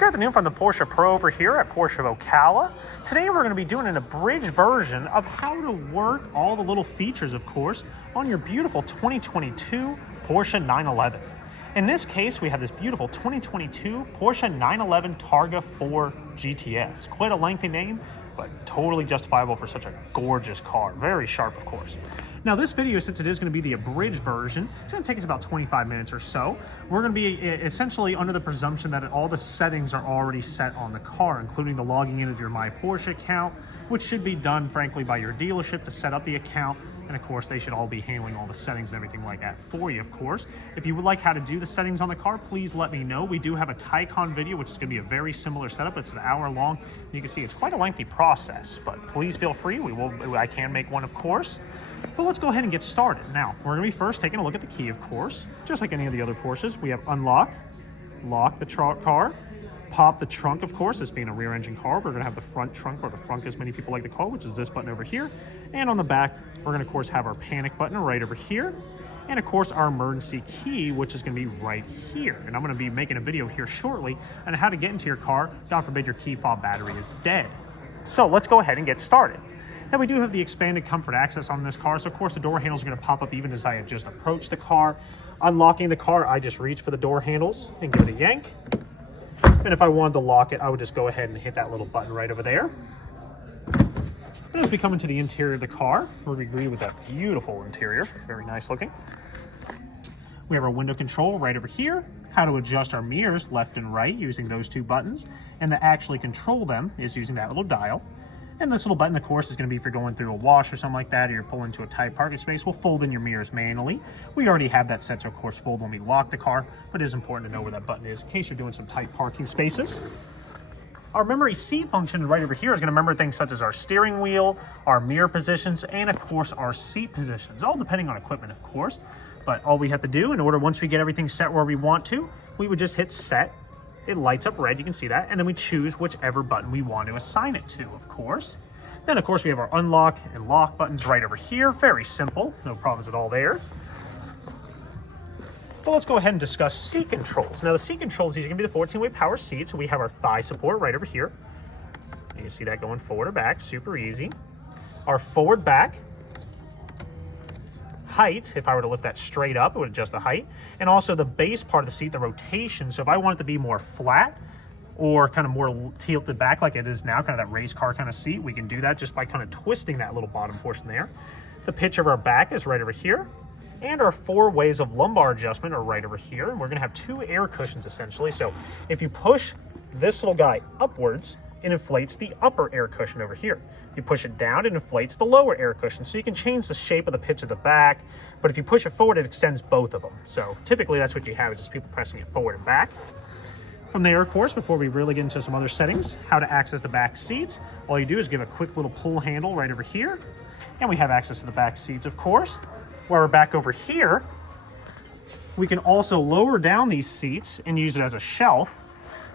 Good afternoon from the Porsche Pro over here at Porsche of Ocala. Today we're going to be doing an abridged version of how to work all the little features, of course, on your beautiful 2022 Porsche 911. In this case, we have this beautiful 2022 Porsche 911 Targa 4 GTS. Quite a lengthy name, but totally justifiable for such a gorgeous car. Very sharp, of course. Now this video, since it is going to be the abridged version, it's going to take us about 25 minutes or so. We're going to be essentially under the presumption that all the settings are already set on the car, including the logging in of your MyPorsche account, which should be done, frankly, by your dealership to set up the account. And of course, they should all be handling all the settings and everything like that for you, of course. If you would like how to do the settings on the car, please let me know. We do have a Taycan video, which is going to be a very similar setup. It's an hour long. You can see it's quite a lengthy process, but please feel free. I can make one, of course. But let's go ahead and get started. Now, we're going to be first taking a look at the key, of course. Just like any of the other Porsches, we have unlock, lock the car, pop the trunk, of course. This being a rear engine car, we're going to have the front trunk, or the frunk as many people like to call it, which is this button over here. And on the back, we're going to, of course, have our panic button right over here. And of course, our emergency key, which is going to be right here. And I'm going to be making a video here shortly on how to get into your car. God forbid your key fob battery is dead. So let's go ahead and get started. Now we do have the expanded comfort access on this car. So of course the door handles are going to pop up even as I had just approached the car. Unlocking the car, I just reach for the door handles and give it a yank. And if I wanted to lock it, I would just go ahead and hit that little button right over there. And as we come into the interior of the car, we're going to agree with that beautiful interior. Very nice looking. We have our window control right over here. How to adjust our mirrors left and right using those two buttons. And to actually control them is using that little dial. And this little button, of course, is going to be if you're going through a wash or something like that, or you're pulling into a tight parking space, we'll fold in your mirrors manually. We already have that set to, of course, fold when we lock the car, but it is important to know where that button is in case you're doing some tight parking spaces. Our memory seat function right over here is going to remember things such as our steering wheel, our mirror positions, and, of course, our seat positions, all depending on equipment, of course. But all we have to do in order, once we get everything set where we want to, we would just hit set. It lights up red, you can see that, and then we choose whichever button we want to assign it to, of course. Then, of course, we have our unlock and lock buttons right over here. Very simple, no problems at all there. Well, let's go ahead and discuss seat controls. Now, the seat controls, these are going to be the 14-way power seat, so we have our thigh support right over here. You can see that going forward or back, super easy. Our forward back. Height, if I were to lift that straight up, it would adjust the height. And also the base part of the seat, the rotation. So if I want it to be more flat or kind of more tilted back like it is now, kind of that race car kind of seat, we can do that just by kind of twisting that little bottom portion there. The pitch of our back is right over here. And our 4 ways of lumbar adjustment are right over here. And we're gonna have 2 air cushions essentially. So if you push this little guy upwards, it inflates the upper air cushion over here. You push it down, it inflates the lower air cushion. So you can change the shape of the pitch of the back, but if you push it forward, it extends both of them. So typically that's what you have, is just people pressing it forward and back. From there, of course, before we really get into some other settings, how to access the back seats, all you do is give a quick little pull handle right over here, and we have access to the back seats, of course. While we're back over here, we can also lower down these seats and use it as a shelf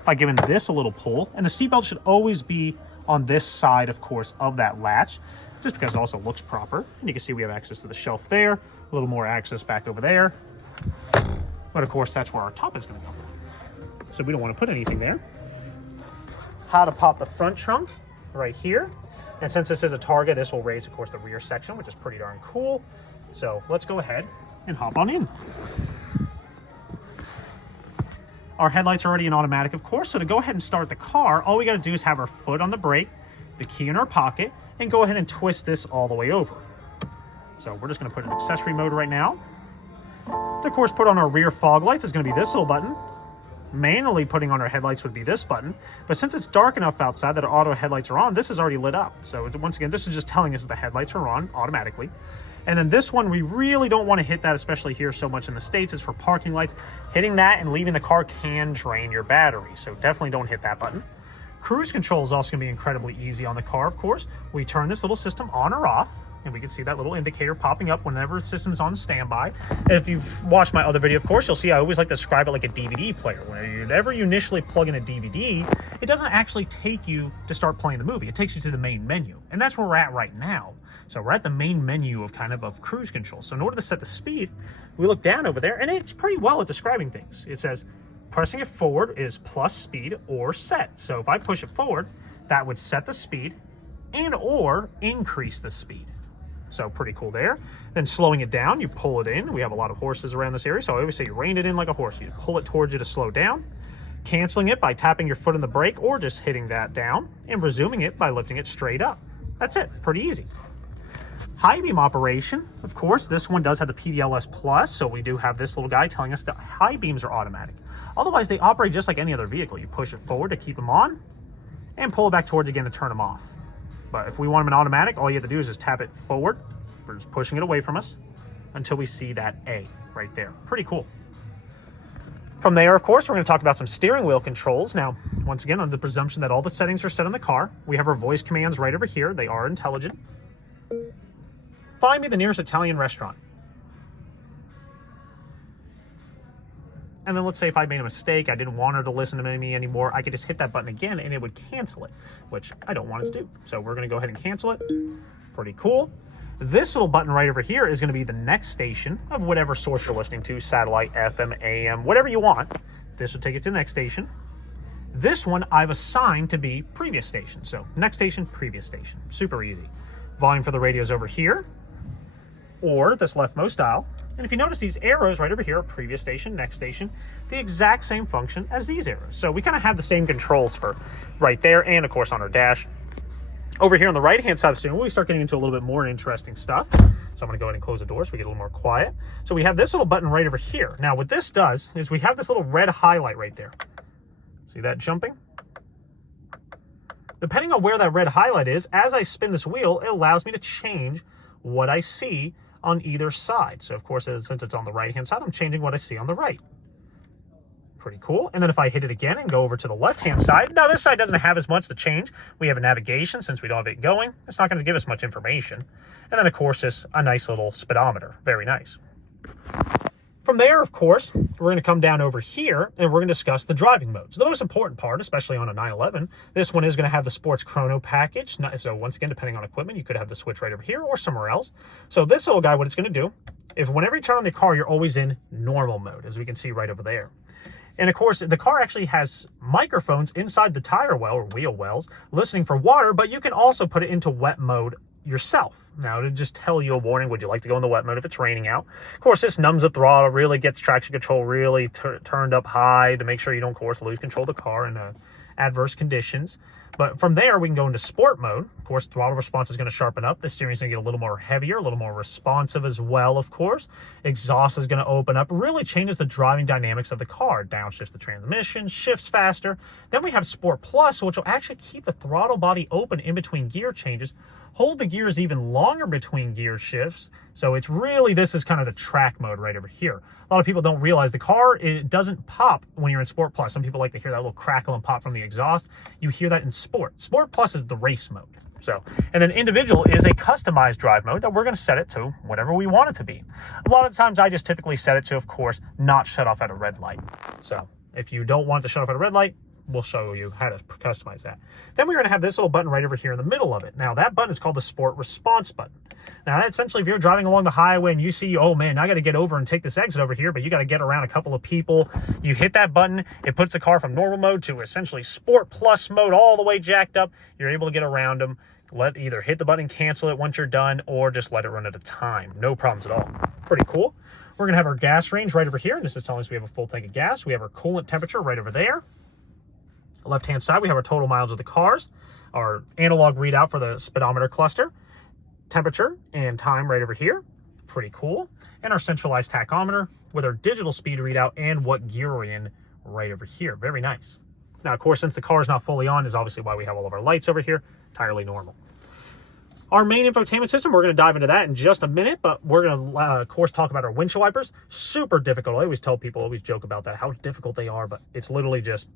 by giving this a little pull. And the seatbelt should always be on this side, of course, of that latch, just because it also looks proper. And you can see we have access to the shelf there, a little more access back over there. But of course, that's where our top is going to go. So we don't want to put anything there. How to pop the front trunk right here. And since this is a Targa, this will raise, of course, the rear section, which is pretty darn cool. So let's go ahead and hop on in. Our headlights are already in automatic, of course, so to go ahead and start the car, all we got to do is have our foot on the brake, the key in our pocket, and go ahead and twist this all the way over. So we're just going to put it in accessory mode right now. To, of course, put on our rear fog lights is going to be this little button. Manually putting on our headlights would be this button, but since it's dark enough outside that our auto headlights are on, this is already lit up. So once again, this is just telling us that the headlights are on automatically. And then this one, we really don't want to hit that, especially here so much in the States. It's for parking lights. Hitting that and leaving the car can drain your battery, so definitely don't hit that button. Cruise control is also going to be incredibly easy on the car, of course. We turn this little system on or off, and we can see that little indicator popping up whenever the system's on standby. And if you've watched my other video, of course, you'll see I always like to describe it like a DVD player. Whenever you initially plug in a DVD, it doesn't actually take you to start playing the movie. It takes you to the main menu, and that's where we're at right now. So we're at the main menu of of cruise control. So in order to set the speed, we look down over there, and it's pretty well at describing things. It says pressing it forward is plus speed or set. So if I push it forward, that would set the speed and or increase the speed. So pretty cool there. Then slowing it down, you pull it in. We have a lot of horses around this area, so I always say you rein it in like a horse. You pull it towards you to slow down. Canceling it by tapping your foot on the brake or just hitting that down, and resuming it by lifting it straight up. That's it, pretty easy. High beam operation, of course, this one does have the PDLS Plus, so we do have this little guy telling us that high beams are automatic. Otherwise, they operate just like any other vehicle. You push it forward to keep them on, and pull it back towards you again to turn them off. But if we want them in automatic, all you have to do is just tap it forward. We're just pushing it away from us until we see that A right there. Pretty cool. From there, of course, we're going to talk about some steering wheel controls. Now, once again, on the presumption that all the settings are set on the car, we have our voice commands right over here. They are intelligent. Find me the nearest Italian restaurant. And then let's say if I made a mistake, I didn't want her to listen to me anymore, I could just hit that button again and it would cancel it, which I don't want it to do. So we're going to go ahead and cancel it. Pretty cool. This little button right over here is going to be the next station of whatever source you're listening to, satellite, FM, AM, whatever you want. This will take it to the next station. This one I've assigned to be previous station. So next station, previous station. Super easy. Volume for the radio is over here, or this leftmost dial. And if you notice, these arrows right over here are previous station, next station, the exact same function as these arrows. So we kind of have the same controls for right there and, of course, on our dash. Over here on the right-hand side of the steering wheel, we start getting into a little bit more interesting stuff. So I'm going to go ahead and close the door so we get a little more quiet. So we have this little button right over here. Now, what this does is we have this little red highlight right there. See that jumping? Depending on where that red highlight is, as I spin this wheel, it allows me to change what I see on either side. So, of course, since it's on the right-hand side, I'm changing what I see on the right. Pretty cool. And then if I hit it again and go over to the left-hand side, now this side doesn't have as much to change. We have a navigation. Since we don't have it going, it's not going to give us much information. And then, of course, this a nice little speedometer. Very nice. From there, of course, we're going to come down over here and we're going to discuss the driving modes. The most important part, especially on a 911, this one is going to have the sports chrono package. So once again, depending on equipment, you could have the switch right over here or somewhere else. So this little guy, what it's going to do, if whenever you turn on the car, you're always in normal mode, as we can see right over there. And of course, the car actually has microphones inside the tire well or wheel wells listening for water, but you can also put it into wet mode yourself. Now, to just tell you a warning, would you like to go in the wet mode if it's raining out? Of course, this numbs the throttle, really gets traction control really turned up high to make sure you don't, of course, lose control of the car in adverse conditions. But from there, we can go into sport mode. Of course, throttle response is going to sharpen up. The steering is going to get a little more heavier, a little more responsive as well, of course. Exhaust is going to open up. Really changes the driving dynamics of the car. Downshifts the transmission, shifts faster. Then we have Sport Plus, which will actually keep the throttle body open in between gear changes, hold the gears even longer between gear shifts. So it's really, this is kind of the track mode right over here. A lot of people don't realize the car, it doesn't pop when you're in Sport Plus. Some people like to hear that little crackle and pop from the exhaust. You hear that in Sport. Sport Plus is the race mode. So, and then individual is a customized drive mode that we're going to set it to whatever we want it to be. A lot of times I just typically set it to, of course, not shut off at a red light. So if you don't want it to shut off at a red light, we'll show you how to customize that. Then we're going to have this little button right over here in the middle of it. Now, that button is called the Sport Response button. Now, essentially, if you're driving along the highway and you see, oh man, I got to get over and take this exit over here, but you got to get around a couple of people, you hit that button, it puts the car from normal mode to essentially Sport Plus mode all the way jacked up. You're able to get around them. Either hit the button and cancel it once you're done, or just let it run at a time. No problems at all. Pretty cool. We're going to have our gas range right over here. This is telling us we have a full tank of gas. We have our coolant temperature right over there. Left-hand side, we have our total miles of the cars, our analog readout for the speedometer cluster, temperature and time right over here. Pretty cool. And our centralized tachometer with our digital speed readout and what gear we're in right over here. Very nice. Now, of course, since the car is not fully on, is obviously why we have all of our lights over here. Entirely normal. Our main infotainment system, we're going to dive into that in just a minute, but we're going to, of course, talk about our windshield wipers. Super difficult. I always tell people, always joke about that, how difficult they are, but it's literally just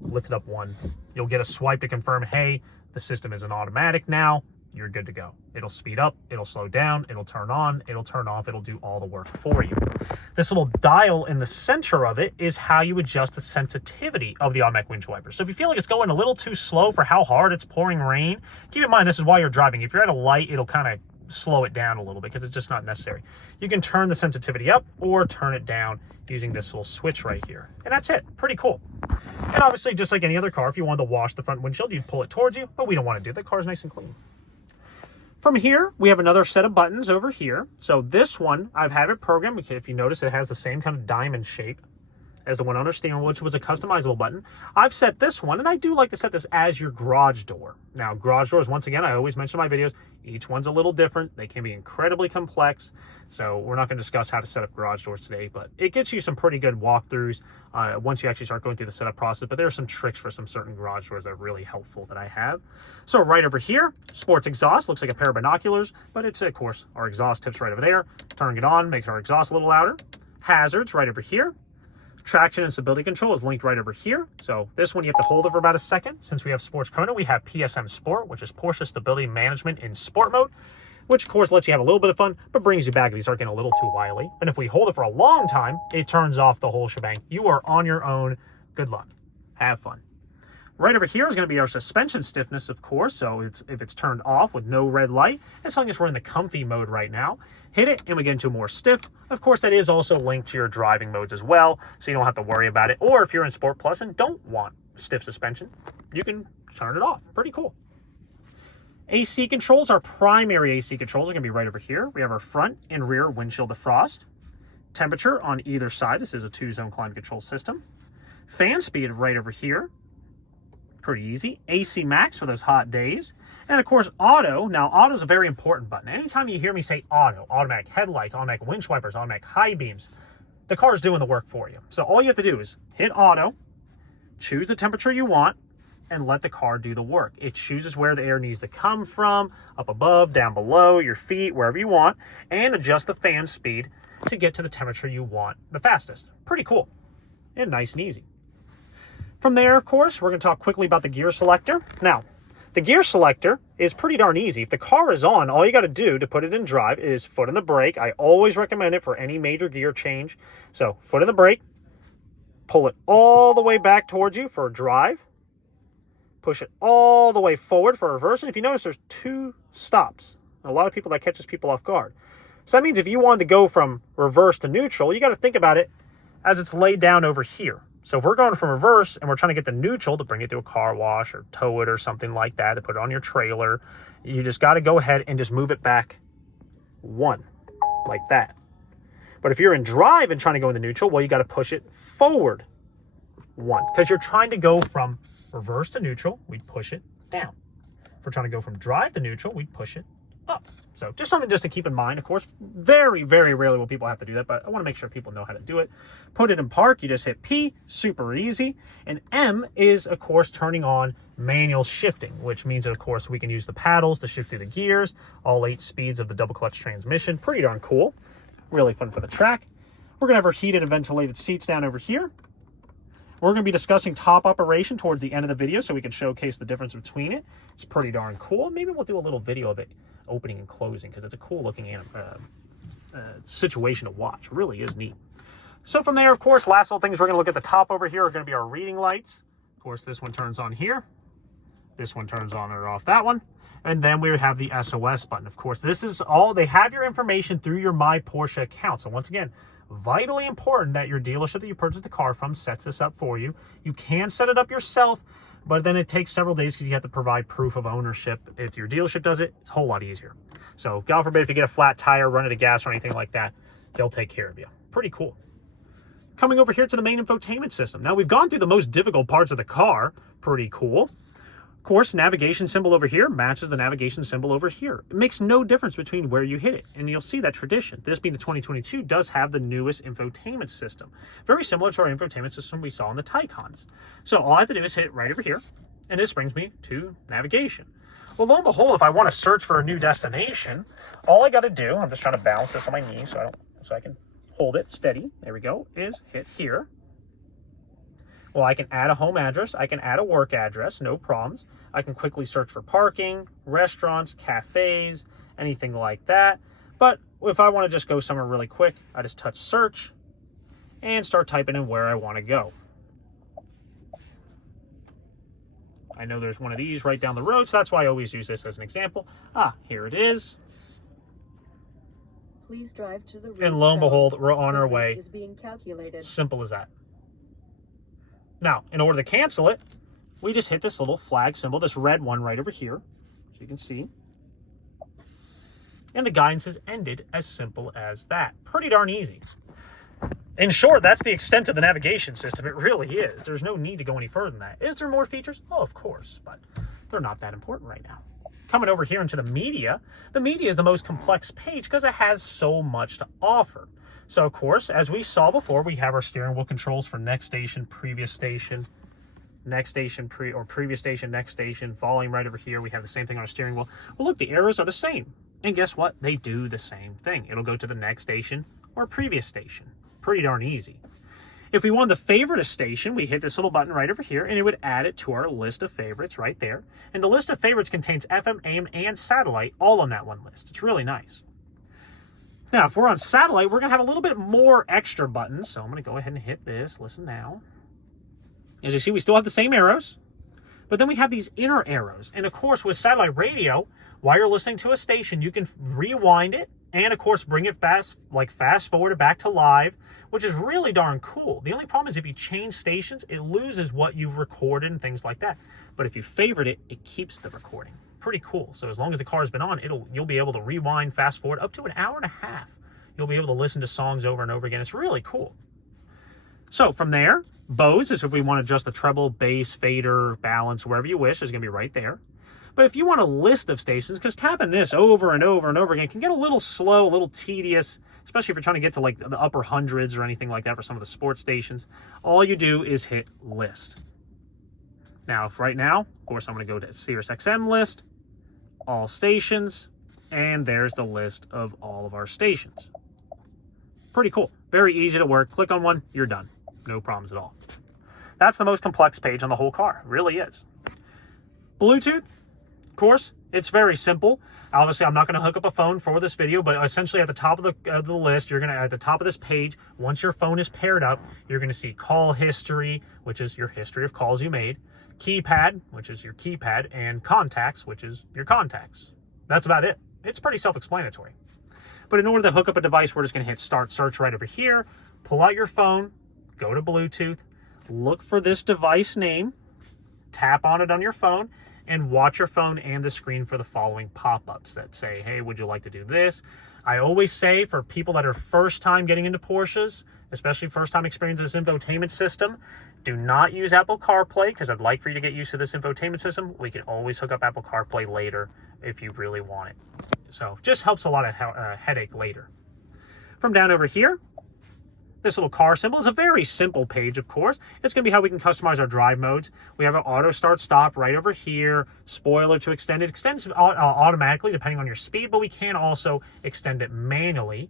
lift it up one. You'll get a swipe to confirm, hey, the system is an automatic now. You're good to go. It'll speed up, it'll slow down, it'll turn on, it'll turn off, it'll do all the work for you. This little dial in the center of it is how you adjust the sensitivity of the automatic windshield wiper. So if you feel like it's going a little too slow for how hard it's pouring rain, keep in mind this is while you're driving. If you're at a light, it'll kind of slow it down a little bit because it's just not necessary. You can turn the sensitivity up or turn it down using this little switch right here. And that's it. Pretty cool. And obviously, just like any other car, if you wanted to wash the front windshield, you'd pull it towards you, but we don't want to do that. The car's nice and clean. From here, we have another set of buttons over here. So this one, I've had it programmed. If you notice, it has the same kind of diamond shape as the one on our steering wheel, which was a customizable button. I've set this one, and I do like to set this as your garage door. Now, garage doors, once again, I always mention in my videos, each one's a little different. They can be incredibly complex, so we're not going to discuss how to set up garage doors today, but it gets you some pretty good walkthroughs once you actually start going through the setup process. But there are some tricks for some certain garage doors that are really helpful that I have. So right over here, sports exhaust, looks like a pair of binoculars, but it's, of course, our exhaust tips right over there. Turning it on makes our exhaust a little louder. Hazards right over here. Traction and stability control is linked right over here. So this one, you have to hold it for about a second. Since we have Sports Chrono, we have PSM Sport, which is Porsche Stability Management in Sport Mode, which of course lets you have a little bit of fun, but brings you back if you start getting a little too wily. And if we hold it for a long time, it turns off the whole shebang. You are on your own. Good luck. Have fun. Right over here is going to be our suspension stiffness, of course. So if it's turned off with no red light, it's telling us we're in the comfy mode right now. Hit it and we get into more stiff. Of course, that is also linked to your driving modes as well, so you don't have to worry about it. Or if you're in Sport Plus and don't want stiff suspension, you can turn it off. Pretty cool. AC controls, our primary AC controls are going to be right over here. We have our front and rear windshield defrost. Temperature on either side. This is a 2-zone climate control system. Fan speed right over here. Pretty easy. AC max for those hot days. And of course, auto. Now, auto is a very important button. Anytime you hear me say auto, automatic headlights, automatic windshield wipers, automatic high beams, the car's doing the work for you. So all you have to do is hit auto, choose the temperature you want, and let the car do the work. It chooses where the air needs to come from, up above, down below, your feet, wherever you want, and adjust the fan speed to get to the temperature you want the fastest. Pretty cool and nice and easy. From there, of course, we're going to talk quickly about the gear selector. Now, the gear selector is pretty darn easy. If the car is on, all you got to do to put it in drive is foot on the brake. I always recommend it for any major gear change. So, foot on the brake, pull it all the way back towards you for a drive, push it all the way forward for reverse. And if you notice, there's 2 stops. A lot of people, that catches people off guard. So that means if you wanted to go from reverse to neutral, you got to think about it as it's laid down over here. So if we're going from reverse and we're trying to get the neutral to bring it to a car wash or tow it or something like that, to put it on your trailer, you just got to go ahead and just move it back 1, like that. But if you're in drive and trying to go in the neutral, well, you got to push it forward 1, because you're trying to go from reverse to neutral, we'd push it down. If we're trying to go from drive to neutral, we'd push it up. So just something just to keep in mind. Of course, very, very rarely will people have to do that, but I want to make sure people know how to do it. Put it in park, you just hit P, super easy. And M is, of course, turning on manual shifting, which means that, of course, we can use the paddles to shift through the gears, all 8 speeds of the double clutch transmission. Pretty darn cool. Really fun for the track. We're going to have our heated and ventilated seats down over here. We're going to be discussing top operation towards the end of the video so we can showcase the difference between it. It's pretty darn cool. Maybe we'll do a little video of it opening and closing because it's a cool looking situation to watch. It really is neat. So from there, of course, last little things we're going to look at the top over here are going to be our reading lights. Of course, this one turns on here. This one turns on or off that one. And then we have the SOS button. Of course, this is all, they have your information through your MyPorsche account. So once again, vitally important that your dealership that you purchased the car from sets this up for you. You can set it up yourself, but then it takes several days because you have to provide proof of ownership. If your dealership does it, it's a whole lot easier. So God forbid if you get a flat tire, run out of gas or anything like that, they'll take care of you. Pretty cool. Coming over here to the main infotainment system. Now we've gone through the most difficult parts of the car. Pretty cool. Of course, navigation symbol over here matches the navigation symbol over here. It makes no difference between where you hit it, and you'll see that tradition. This being the 2022 does have the newest infotainment system, very similar to our infotainment system we saw in the Taycans. So all I have to do is hit it right over here, and this brings me to navigation. Well, lo and behold, if I want to search for a new destination, all I got to do, I'm just trying to balance this on my knee so I can hold it steady. There we go. Is hit here. Well, I can add a home address. I can add a work address, no problems. I can quickly search for parking, restaurants, cafes, anything like that. But if I want to just go somewhere really quick, I just touch search and start typing in where I want to go. I know there's one of these right down the road, so that's why I always use this as an example. Here it is. Please drive to the And lo and behold, we're on the our route way. is being calculated. Simple as that. Now, in order to cancel it, we just hit this little flag symbol, this red one right over here, so you can see. And the guidance is ended, as simple as that. Pretty darn easy. In short, that's the extent of the navigation system. It really is. There's no need to go any further than that. Is there more features? Oh, of course, but they're not that important right now. Coming over here into the media is the most complex page because it has so much to offer. So, of course, as we saw before, we have our steering wheel controls for next station, previous station, next station, previous station, next station, volume right over here. We have the same thing on our steering wheel. Well, look, the arrows are the same. And guess what? They do the same thing. It'll go to the next station or previous station. Pretty darn easy. If we wanted to favorite a station, we hit this little button right over here, and it would add it to our list of favorites right there. And the list of favorites contains FM, AM, and satellite all on that one list. It's really nice. Now, if we're on satellite, we're going to have a little bit more extra buttons. So I'm going to go ahead and hit this. Listen now. As you see, we still have the same arrows, but then we have these inner arrows. And of course, with satellite radio, while you're listening to a station, you can rewind it and of course bring it fast forward it back to live, which is really darn cool. The only problem is if you change stations, it loses what you've recorded and things like that. But if you favorite it, it keeps the recording. Pretty cool. So as long as the car has been on, you'll be able to rewind, fast forward up to an hour and a half. You'll be able to listen to songs over and over again. It's really cool. So from there, Bose is if we want to adjust the treble, bass, fader, balance, wherever you wish, is going to be right there. But if you want a list of stations, because tapping this over and over and over again can get a little slow, a little tedious, especially if you're trying to get to like the upper hundreds or anything like that for some of the sports stations, all you do is hit list. Now, if right now, of course, I'm going to go to Sirius XM list, all stations, and there's the list of all of our stations. Pretty cool. Very easy to work. Click on one, you're done. No problems at all. That's the most complex page on the whole car. It really is. Bluetooth, of course, it's very simple. Obviously, I'm not going to hook up a phone for this video, but essentially at the top of the list, you're going to, at the top of this page, once your phone is paired up, you're going to see call history, which is your history of calls you made, keypad, which is your keypad, and contacts, which is your contacts. That's about it. It's pretty self-explanatory. But in order to hook up a device, we're just going to hit Start Search right over here, pull out your phone, go to Bluetooth, look for this device name, tap on it on your phone, and watch your phone and the screen for the following pop-ups that say, hey, would you like to do this? I always say for people that are first time getting into Porsches, especially first time experiencing this infotainment system, do not use Apple CarPlay because I'd like for you to get used to this infotainment system. We can always hook up Apple CarPlay later if you really want it. So just helps a lot of headache later. From down over here, this little car symbol is a very simple page, of course. It's going to be how we can customize our drive modes. We have an auto start stop right over here. Spoiler to extend. It extends automatically depending on your speed, but we can also extend it manually.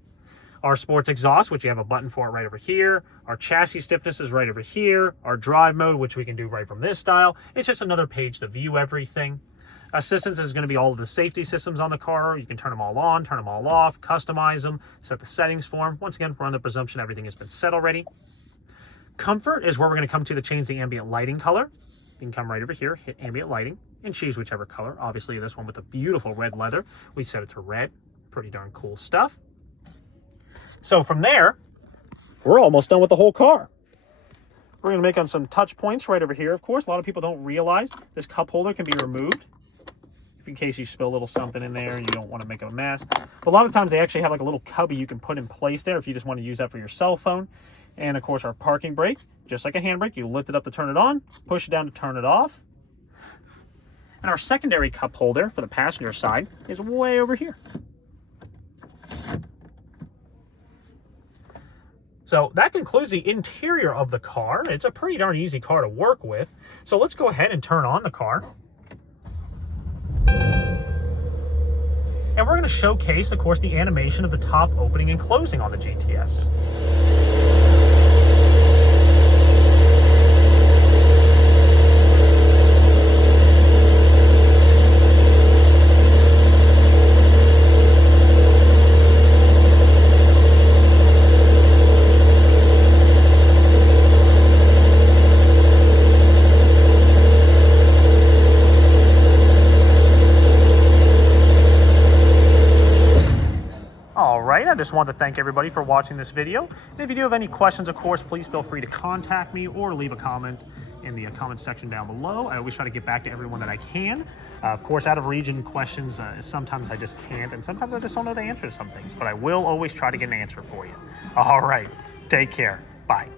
Our sports exhaust, which you have a button for it right over here. Our chassis stiffness is right over here. Our drive mode, which we can do right from this style. It's just another page to view everything. Assistance is going to be all of the safety systems on the car. You can turn them all on, turn them all off, customize them, set the settings for them. Once again, we're on the presumption everything has been set already. Comfort is where we're going to come to change the ambient lighting color. You can come right over here, hit ambient lighting, and choose whichever color. Obviously, this one with the beautiful red leather, we set it to red. Pretty darn cool stuff. So from there, we're almost done with the whole car. We're going to make on some touch points right over here. Of course, a lot of people don't realize this cup holder can be removed in case you spill a little something in there and you don't want to make a mess. But a lot of times they actually have like a little cubby you can put in place there if you just want to use that for your cell phone. And of course our parking brake, just like a handbrake, you lift it up to turn it on, push it down to turn it off. And our secondary cup holder for the passenger side is way over here. So that concludes the interior of the car. It's a pretty darn easy car to work with. So let's go ahead and turn on the car. And we're going to showcase, of course, the animation of the top opening and closing on the GTS. just wanted to thank everybody for watching this video. And if you do have any questions, of course, please feel free to contact me or leave a comment in the comment section down below. I always try to get back to everyone that I can. Of course, out of region questions, sometimes I just can't, and sometimes I just don't know the answer to some things, but I will always try to get an answer for you. All right, take care. Bye.